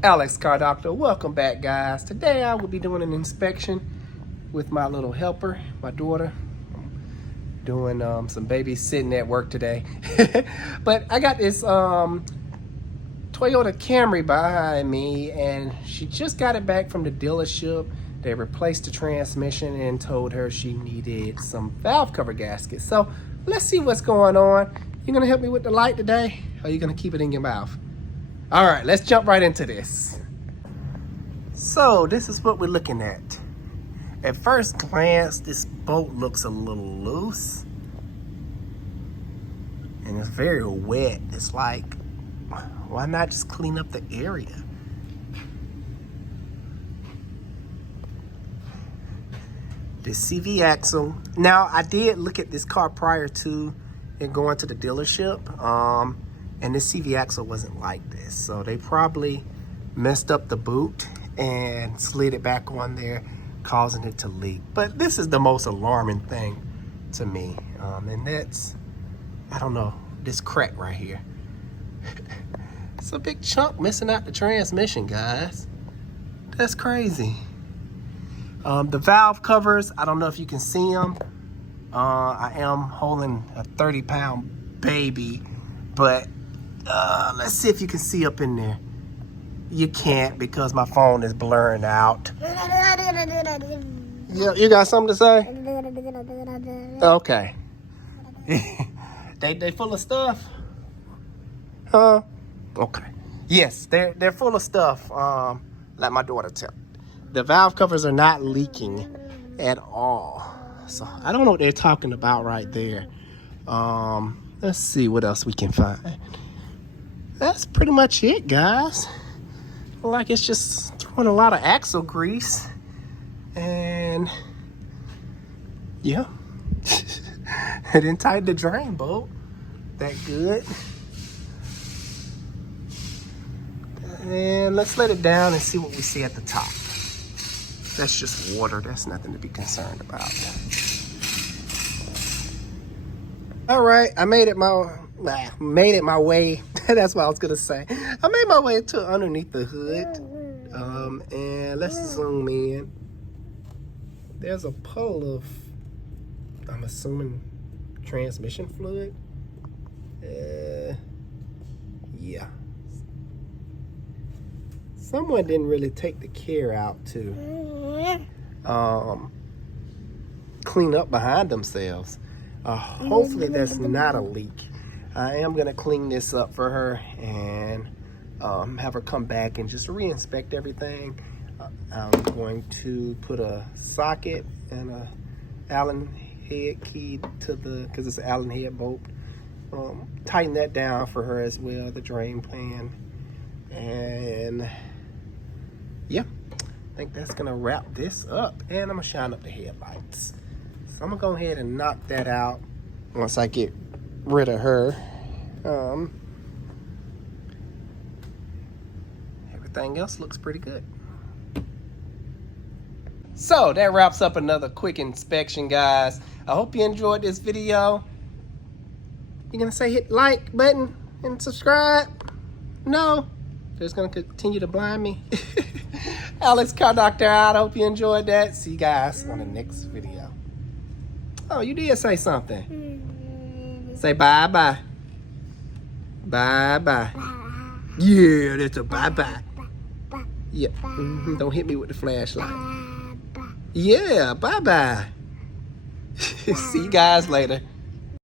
Alex Car Doctor, welcome back, guys. Today I will be doing an inspection with my little helper, my daughter. I'm doing some babysitting at work today. But I got this Toyota Camry behind me, and she just got it back from the dealership. They replaced the transmission and told her she needed some valve cover gaskets. So let's see what's going on. You gonna help me with the light today, or are you gonna keep it in your mouth? All right, let's jump right into this. So this is what we're looking at. At first glance, this bolt looks a little loose. And it's very wet. It's like, why not just clean up the area? The CV axle. Now, I did look at this car prior to it going to the dealership. And this CV axle wasn't like this. So they probably messed up the boot and slid it back on there, causing it to leak. But this is the most alarming thing to me. And that's, I don't know, this crack right here. It's a big chunk missing out the transmission, guys. That's crazy. The valve covers, I don't know if you can see them. I am holding a 30-pound baby, but let's see if you can see up in there. You can't because my phone is blurring out. Yeah, you got something to say? Okay. They full of stuff? Huh? Okay. Yes, they're full of stuff. Like my daughter tell. The valve covers are not leaking at all. So I don't know what they're talking about right there. Let's see what else we can find. That's pretty much it, guys. Like it's just throwing a lot of axle grease. And yeah. I didn't tighten the drain bolt that good. And let's let it down and see what we see at the top. That's just water. That's nothing to be concerned about. All right, I made it my way. That's what I was gonna say. I made my way to underneath the hood. And let's zoom in. There's a puddle of, I'm assuming, transmission fluid. Yeah. Someone didn't really take the care out to clean up behind themselves. Hopefully that's not a leak. I am gonna clean this up for her and have her come back and just re-inspect everything. I'm going to put a socket and a Allen head key to the, because it's an Allen head bolt. Tighten that down for her as well, the drain pan. And yeah, I think that's gonna wrap this up, and I'm gonna shine up the headlights. So I'm gonna go ahead and knock that out once I get rid of her. Everything else looks pretty good. So that wraps up another quick inspection, guys. I hope you enjoyed this video. You gonna say hit like button and subscribe? No? Just gonna continue to blind me? Alex Car Doctor out. I hope you enjoyed that. See you guys on the next video. Oh, you did say something. Say bye-bye. Bye-bye. Yeah, that's a bye-bye. Yeah, don't hit me with the flashlight. Yeah, bye-bye. See you guys later.